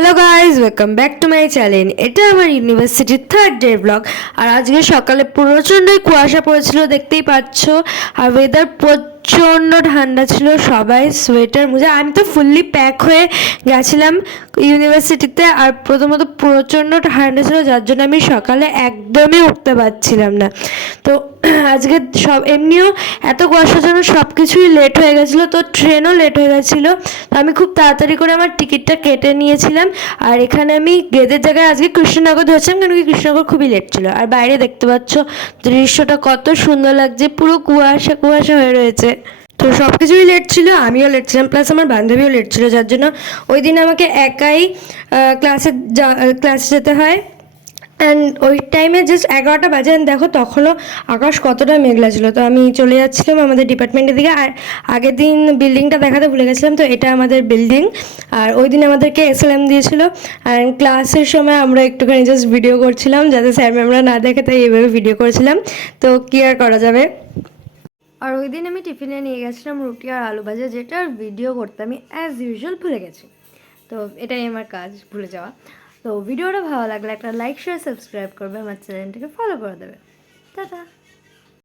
Hello guys, welcome back to my channel. এটা আমার ইউনিভার্সিটির থার্ড ডে ব্লগ। আর আজকে সকালে প্রচণ্ডই কুয়াশা পড়েছিল, দেখতেই পাচ্ছ। আর ওয়েদার প্রচণ্ড ঠান্ডা ছিল, সবাই সোয়েটার মুজে, আমি তো ফুললি প্যাক হয়ে গেছিলাম ইউনিভার্সিটিতে। আর প্রথমত প্রচণ্ড ঠান্ডা ছিল, যার জন্য আমি সকালে একদমই উঠতে পারছিলাম না। তো আজকে সব এমনিও এত কুয়াশার জন্য সব কিছুই লেট হয়ে গেছিলো, তো ট্রেনও লেট হয়ে গেছিলো। তো আমি খুব তাড়াতাড়ি করে আমার টিকিটটা কেটে নিয়েছিলাম। আর এখানে আমি গেদের জায়গায় আজকে কৃষ্ণনগর ধরছিলাম, কেন কি কৃষ্ণনগর খুবই লেট ছিল। আর বাইরে দেখতে পাচ্ছ দৃশ্যটা কত সুন্দর লাগছে, পুরো কুয়াশা কুয়াশা হয়ে রয়েছে। তো সব কিছুই লেট ছিল, আমিও লেট ছিলাম, প্লাস আমার বান্ধবীও লেট ছিল, যার জন্য ওই দিন আমাকে একাই ক্লাসে যেতে হয়। অ্যান্ড ওই টাইমে জাস্ট 11টা বাজে, দেখো তখনও আকাশ কতটা মেঘলা ছিল। তো আমি চলে যাচ্ছিলাম আমাদের ডিপার্টমেন্টের দিকে। আর আগের দিন বিল্ডিংটা দেখাতে ভুলে গেছিলাম, তো এটা আমাদের বিল্ডিং। আর ওই দিন আমাদেরকে এসএলএম দিয়েছিল, অ্যান্ড ক্লাসের সময় আমরা একটুখানি জাস্ট ভিডিও করছিলাম, যাতে স্যার ম্যামরা না দেখে, তাই এইভাবে ভিডিও করেছিলাম। তো কি আর করা যাবে। আর ওই দিন আমি টিফিনে নিয়ে গেছিলাম রুটি আর আলু ভাজা, যেটার ভিডিও করতে আমি অ্যাজ ইউজুয়াল ভুলে গেছি। তো এটাই আমার কাজ, ভুলে যাওয়া। তো ভিডিওটা ভালো লাগলে একটা লাইক শেয়ার সাবস্ক্রাইব করবে, আমার চ্যানেলটাকে ফলো করে দেবে। টাটা।